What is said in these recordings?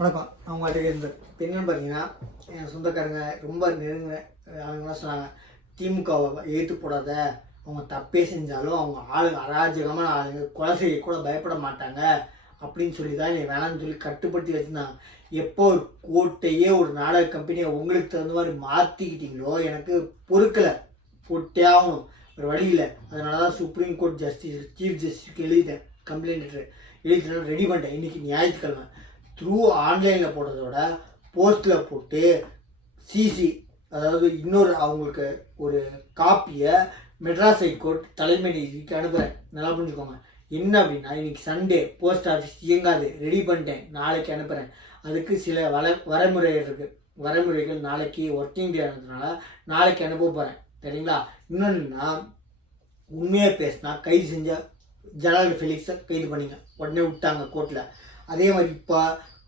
வணக்கம். நான் உங்கள்கிட்ட இருந்தேன். இப்போ என்னென்னு பார்த்தீங்கன்னா, என் சொந்தக்காரங்க ரொம்ப நெருங்கின அவங்களாம் சொன்னாங்க, திமுகவை எதிர்த்து போடாத, அவங்க தப்பே செஞ்சாலும் அவங்க ஆளுங்க அராஜகமான ஆளுங்க, கொலை செய்ய கூட பயப்பட மாட்டாங்க அப்படின்னு சொல்லி தான் என்னை வேணான்னு சொல்லி கட்டுப்படுத்தி வச்சுருந்தாங்க. எப்போ ஒரு கோட்டையே ஒரு நாடக கம்பெனியை உங்களுக்கு தகுந்த மாதிரி மாற்றிக்கிட்டீங்களோ எனக்கு பொறுக்கலை, போட்டே ஆகணும், ஒரு வழி இல்லை. அதனால தான் சுப்ரீம் கோர்ட் சீஃப் ஜஸ்டிஸ்க்கு எழுதிட்டேன், கம்ப்ளைண்ட் லெட்டர் எழுதிட்டேன், ரெடி பண்ணிட்டேன். இன்றைக்கி ஞாயிற்றுக்கிழமை த்ரூ ஆன்லைனில் போடுறதோட போஸ்ட்டில் போட்டு சிசி, அதாவது இன்னொரு அவங்களுக்கு ஒரு காப்பியை மெட்ராஸ் ஹைகோர்ட் தலைமை நீதிக்கு அனுப்புகிறேன். நல்லா புரிஞ்சுக்கோங்க. என்ன அப்படின்னா, இன்றைக்கி சண்டே, போஸ்ட் ஆஃபீஸ் இயங்காது, ரெடி பண்ணிட்டேன், நாளைக்கு அனுப்புகிறேன். அதுக்கு சில வரைமுறைகள் இருக்குது. வரைமுறைகள் நாளைக்கு ஒர்க்கிங் டே ஆனதுனால நாளைக்கு அனுப்ப போகிறேன். சரிங்களா? இன்னொன்றுனா, உண்மையாக பேசினா கைது செஞ்ச ஜெனரல் ஃபெலிக்ஸை கைது பண்ணிங்க, உடனே விட்டாங்க கோர்ட்டில். அதே மாதிரி இப்போ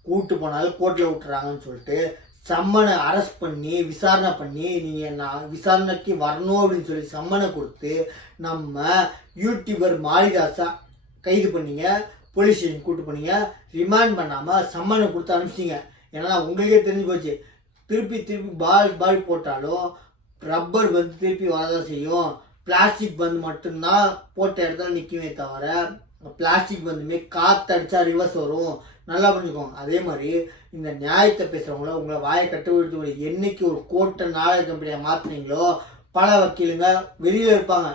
கூப்பிட்டு போனாலும் கோர்ட்டில் விட்டுறாங்கன்னு சொல்லிட்டு சம்மனை அரெஸ்ட் பண்ணி விசாரணை பண்ணி நீங்கள் நான் விசாரணைக்கு வரணும் அப்படின்னு சொல்லி சம்மனை கொடுத்து நம்ம யூடியூபர் மாரிதாஸா கைது பண்ணிங்க, போலீஸ் ஸ்டேஷன் கூப்பிட்டு போனீங்க, ரிமாண்ட் பண்ணாமல் சம்மனை கொடுத்து அனுப்பிச்சிங்க. ஏன்னா உங்களுக்கே தெரிஞ்சு போச்சு, திருப்பி பால் போட்டாலும் ரப்பர் வந்து திருப்பி வரதான் செய்யும். பிளாஸ்டிக் பந்து மட்டும்தான் போட்ட இடத்துல நிற்குமே தவிர பிளாஸ்டிக் பந்துமே காற்றடிச்சா ரிவர்ஸ் வரும். நல்லா புரிஞ்சுக்கோங்க. அதே மாதிரி இந்த நியாயத்தை பேசுகிறவங்கள உங்களை வாயை கட்டுப்படுத்த என்னைக்கு ஒரு கோட்டை நாடக கம்பெனியை மாற்றினீங்களோ பல வக்கீலுங்க வெளியில் இருப்பாங்க.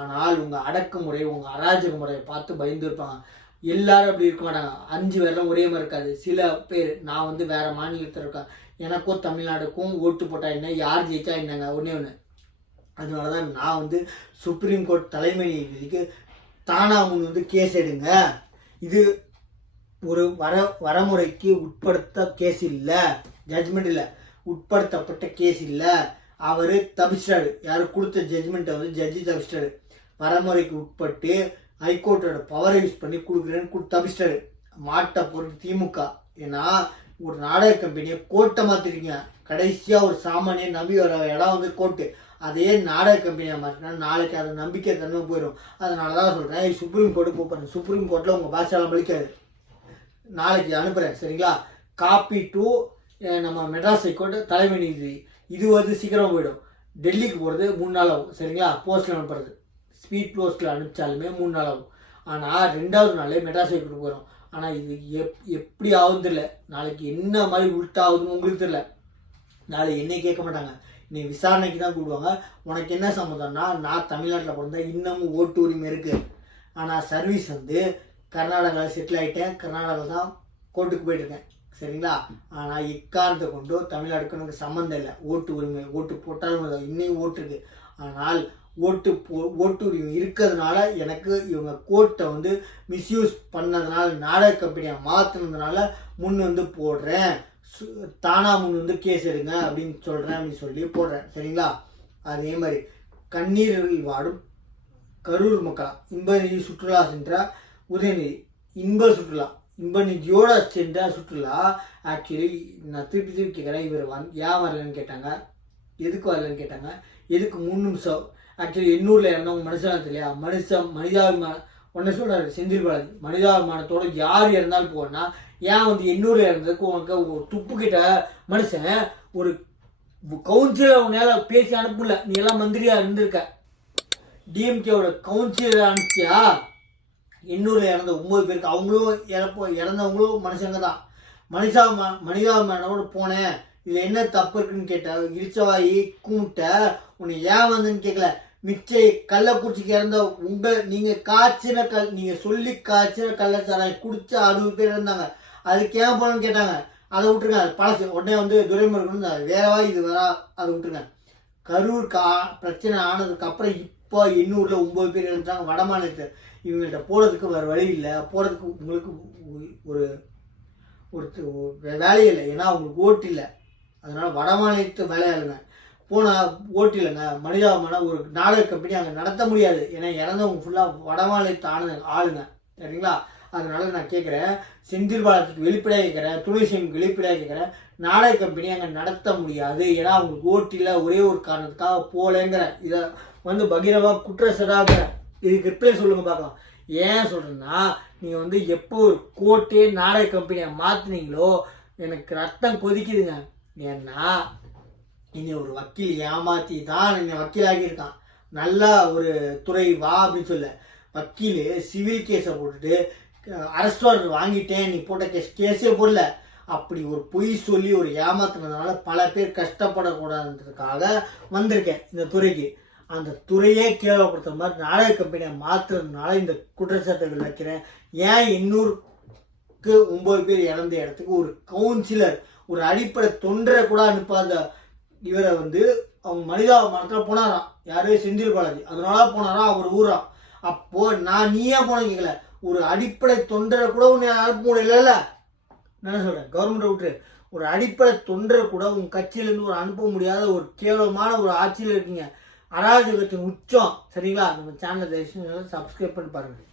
ஆனால் உங்கள் அடக்குமுறை, உங்கள் அராஜக முறையை பார்த்து பயந்து இருப்பாங்க. எல்லாரும் அப்படி இருக்க மாட்டாங்க. 5 பேர்லாம் ஒரே மாதிரி இருக்காது. சில பேர், நான் வந்து வேறு மாநிலத்தில் இருக்கேன், எனக்கும் தமிழ்நாடுக்கும் ஓட்டு போட்டால் என்ன, யார் ஜெயிச்சா என்னங்க, ஒன்று. அதனால தான் நான் வந்து சுப்ரீம் கோர்ட் தலைமை நீதிபதிக்கு தானா முன் வந்து கேஸ் எடுங்க, இது ஒரு வரமுறைக்கு உட்படுத்த கேஸ் இல்லை, ஜட்ஜ்மெண்ட் இல்லை, உட்படுத்தப்பட்ட கேஸ் இல்லை. அவர் தப்பிச்சிட்டாரு, யாரும் கொடுத்த ஜட்ஜ்மெண்ட்டை வந்து ஜட்ஜி தப்பிச்சிட்டாரு. வரமுறைக்கு உட்பட்டு ஹைகோர்ட்டோட பவரை யூஸ் பண்ணி கொடுக்குறேன்னு தப்பிச்சிட்டாரு. மாட்ட பொருள் திமுக. ஏன்னா ஒரு நாடக கம்பெனியை கோர்ட்டை மாற்றிருக்கீங்க. கடைசியாக ஒரு சாமானிய நம்பி வர இடம் வந்து கோர்ட்டு. அதே நாடக கம்பெனியாக மாற்றினா நாளைக்கு அதை நம்பிக்கை தன்மை போயிடும். அதனால தான் சொல்கிறேன், சுப்ரீம் கோர்ட்டு போகிறேன். சுப்ரீம் கோர்ட்டில் உங்கள் பாஷாலாம் பலிக்காது. நாளைக்கு அனுப்புகிறேன், சரிங்களா? காப்பி டு நம்ம மெட்ராஸ் ஹைகோர்ட் தலைமை நீதிபதி. இது வந்து சீக்கிரமாக போயிடும். டெல்லிக்கு போகிறது 3 நாள் ஆகும், சரிங்களா? போஸ்ட்டில் அனுப்புறது, ஸ்பீட் போஸ்ட்டில் அனுப்பிச்சாலுமே 3 நாள் ஆகும். ஆனால் 2வது நாளே மெட்ராஸ் ஹைகோர்ட் போயிடும். ஆனால் இது எப்படி ஆகுதுன்னு தெரியல. நாளைக்கு என்ன மாதிரி உள்ட்டாகுதுன்னு உங்களுக்கு தெரியல. நாளைக்கு என்னை கேட்க மாட்டாங்க, நீ விசாரணைக்கு தான் கூடுவாங்க. உனக்கு என்ன சம்மந்தம்னா, நான் தமிழ்நாட்டில் பிறந்தா இன்னமும் ஓட்டு உரிமை இருக்குது. ஆனால் சர்வீஸ் வந்து கர்நாடகாவில் செட்டில் ஆகிட்டேன், கர்நாடகாவில் தான் கோர்ட்டுக்கு போயிட்டுருக்கேன், சரிங்களா? ஆனால் இக்காரணத்தை கொண்டு தமிழ்நாடுக்கு எனக்கு சம்மந்தம் இல்லை. ஓட்டு உரிமை, ஓட்டு போட்டாலும் இன்னையும் ஓட்டு இருக்குது. ஆனால் ஓட்டு உரிமை இருக்கிறதுனால எனக்கு இவங்க கோர்ட்டை வந்து மிஸ்யூஸ் பண்ணதுனால, நாடக கம்பெனியாக மாற்றினதுனால முன் வந்து போடுறேன், தானா முன் வந்து கேஸ் எடுங்க அப்படின்னு சொல்கிறேன் அப்படின்னு சொல்லி போடுறேன், சரிங்களா? அதே மாதிரி கண்ணீரில் வாடும் கரூர் மக்களா இன்ப நிதி சுற்றுலா சென்ற உதயநிதி, இன்ப சுற்றுலா, இன்ப நிதியோட சென்ற சுற்றுலா. ஆக்சுவலி நான் திருப்பி கேட்குறேன், இவர் ஏன் வரலன்னு கேட்டாங்க, எதுக்கு வரலன்னு கேட்டாங்க, எதுக்கு 3 நிமிஷம். ஆக்சுவலி எண்ணூரில் இறந்தவங்க மனுஷன் இல்லையா, மனிதாபிமானம் ஒன்று சொல்கிறாரு செந்தில் பாலாஜி, மனிதாபிமானத்தோடு யார் இறந்தாலும் போனா ஏன் வந்து எண்ணூரில் இறந்ததுக்கு உனக்கு ஒரு துப்பு கிட்ட மனுஷன் ஒரு கவுன்சிலர் உன்னால பேசி அனுப்பல. நீ எல்லாம் மந்திரியாக இருந்திருக்க, டிஎம்கேவோட கவுன்சிலர் அனுப்பிச்சியா? எண்ணூரில் இறந்த 9 பேருக்கு அவங்களும் இறந்தவங்களும் மனுஷங்க தான். மனிதாபிமானோடு போனேன், இதில் என்ன தப்பு இருக்குன்னு கேட்ட இடிச்சவாயி கும்பிட்ட, உன்னை ஏன் வந்துன்னு கேட்கல. மிச்சை கள்ளக்குறிச்சிக்கு இறந்த நீங்கள் சொல்லி காய்ச்சின கள்ளச்சாராயம் குடிச்ச 60 பேர் இருந்தாங்க. அதுக்கு ஏன் போகணும்னு கேட்டாங்க, அதை விட்டுருங்க, அது பழசு. உடனே வந்து துரைமுருகன் அது வேறவா இது வேறா, அதை விட்டுருங்க. கரூர் பிரச்சனை ஆனதுக்கு அப்புறம் இப்போ எண்ணூரில் 9 பேர் இருந்தாங்க வட மாநிலத்தில். இவங்கள்ட்ட போகிறதுக்கு வேறு வழி இல்லை, போகிறதுக்கு உங்களுக்கு ஒரு வேலை இல்லை, ஏன்னா அவங்களுக்கு ஓட்டு இல்லை. அதனால் வட மாநிலத்து வேலையாளுங்க போனால் ஓட்டு இல்லைங்க. மனிதாபிமான ஒரு நாடக கம்பெனி அங்கே நடத்த முடியாது, ஏன்னா இறந்தவங்க ஃபுல்லாக வட மாநிலத்து ஆளுங்க, சரிங்களா? அதனால நான் கேட்குறேன், செந்தில் பாலத்துக்கு வெளிப்படையாக கேட்குறேன், துணைசிங்க்கு வெளிப்படையாக கேட்குறேன், நாடக கம்பெனி அங்கே நடத்த முடியாது, ஏன்னா அவங்களுக்கு ஓட்டு இல்லை, ஒரே ஒரு காரணத்துக்காக போகலைங்கிற இதை வந்து பகிரமாக குற்றச்சாட்டாக. இதுக்கு ரிப்ளை சொல்லுங்கள் பார்க்கலாம். ஏன் சொல்கிறேன்னா, நீங்கள் வந்து எப்போ ஒரு கோர்ட்டே நாடக கம்பெனியை மாற்றினீங்களோ எனக்கு ரத்தம் கொதிக்குதுங்க. ஏன்னா இனி ஒரு வக்கீல் ஏமாற்றி தான் என்னை வக்கீலாகியிருக்கான். நல்லா ஒரு துறை வா அப்படின்னு சொல்ல, வக்கீல் சிவில் கேஸை போட்டுட்டு அரெஸ்ட் வாரண்ட் வாங்கிட்டேன், நீ போட்ட கேஸே போடல. அப்படி ஒரு பொய் சொல்லி ஒரு ஏமாத்துனதுனால பல பேர் கஷ்டப்படக்கூடாதுன்றதுக்காக வந்திருக்கேன் இந்த துறைக்கு. அந்த துறையே கேவலப்படுத்துற மாதிரி நாடக கம்பெனியை மாற்றுறதுனால இந்த குற்றச்சாட்டுகள் வைக்கிறேன். ஏன் 809 பேர் இறந்த இடத்துக்கு ஒரு கவுன்சிலர், ஒரு அடிப்படை தொண்டரை கூட அனுப்பாத இவரை அவங்க மனிதாபிமானத்தில் போனாராம். யாரே செந்தில் பாலாஜி, அதனால போனாராம் அவர் ஊரா. அப்போ நான் நீயே போன கேட்கல, ஒரு அடிப்படை தொண்டரை கூட உன்னை அனுப்ப முடியல. என்ன சொல்கிறேன், கவர்மெண்ட்டை விட்டு ஒரு அடிப்படை தொண்டரை கூட உங்கள் கட்சியிலேருந்து ஒரு அனுப்ப முடியாத ஒரு கேவலமான ஒரு ஆட்சியில் இருக்கீங்க. அராஜகத்தின் உச்சம். சரிங்களா? நம்ம சேனலை தயவுசெய்து சப்ஸ்கிரைப் பண்ணி பாருங்கள்.